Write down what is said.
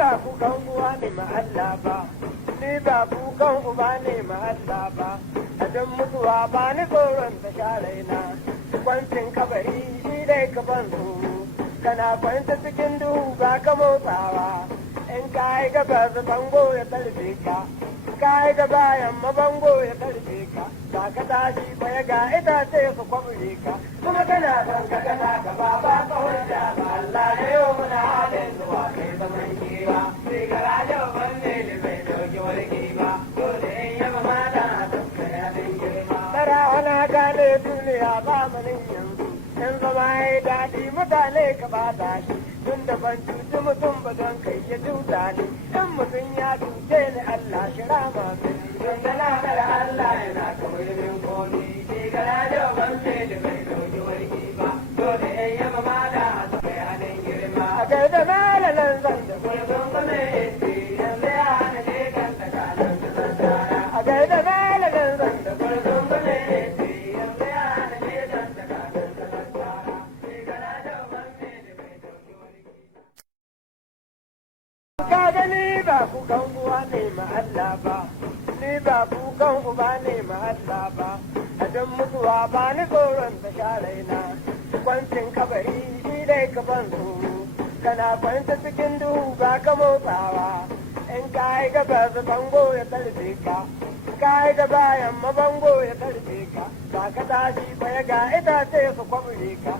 ba kukan uwa ne ma Allah ba, ni ba kukan uba ne ma Allah ba, a don mutuwa ba ni tsoron ta sha raina, kwancin kabari ni dai ka ban tsoro, kana kwanta cikin duhu ba ka motsawa, in ka yi gabas bango ya tarbe ka, ka yi gaba yamma bango ya tarbe ka, ba ka tashi baya ga itace su kwamure ka, kuma kana son ka kana gaba ba ka hujja ba Allah ne yau muna halin zuwa kai zaman kewa, sai ga rajo wanne da bai dauki warke ba, dole in yaba mata a tattaya din girma. Tara wani gane duniya zamanin yanzu, in zama ya daɗi mutane ka ba ta shi, tun da ban cuci mutum ba don kai ya cuta ni, in mutum ya cuce ni Allah shi rama mini, tun da na kara Allah yana kamar min koli, sai ga rajo wanne da bai dauki warke ba, dole in yaba mata a tattaya din girma. A gaida malalan zan da gulgun kuma yanzu, yanzu ya hana je kan tsakanin da zantara. A gaida malalan zan da gulgun kuma yanzu, yanzu ya hana je kan tsakanin da zantara. Sai ga rajo wanne da bai dauki warke ba. Ka gani ba kukan uwa ne ma Allah ba, ni ba kukan uba ne ma Allah ba, a don mutuwa ba ni tsoron ta sha raina, kwancin kabari ni dai ka ban tsoro, kana kwanta cikin duhu ba ka motsawa, in ka yi gabas bango ya tarbe ka, ka yi gaba yamma bango ya tarbe ka, ba ka tashi baya ga itace su kwamure ka.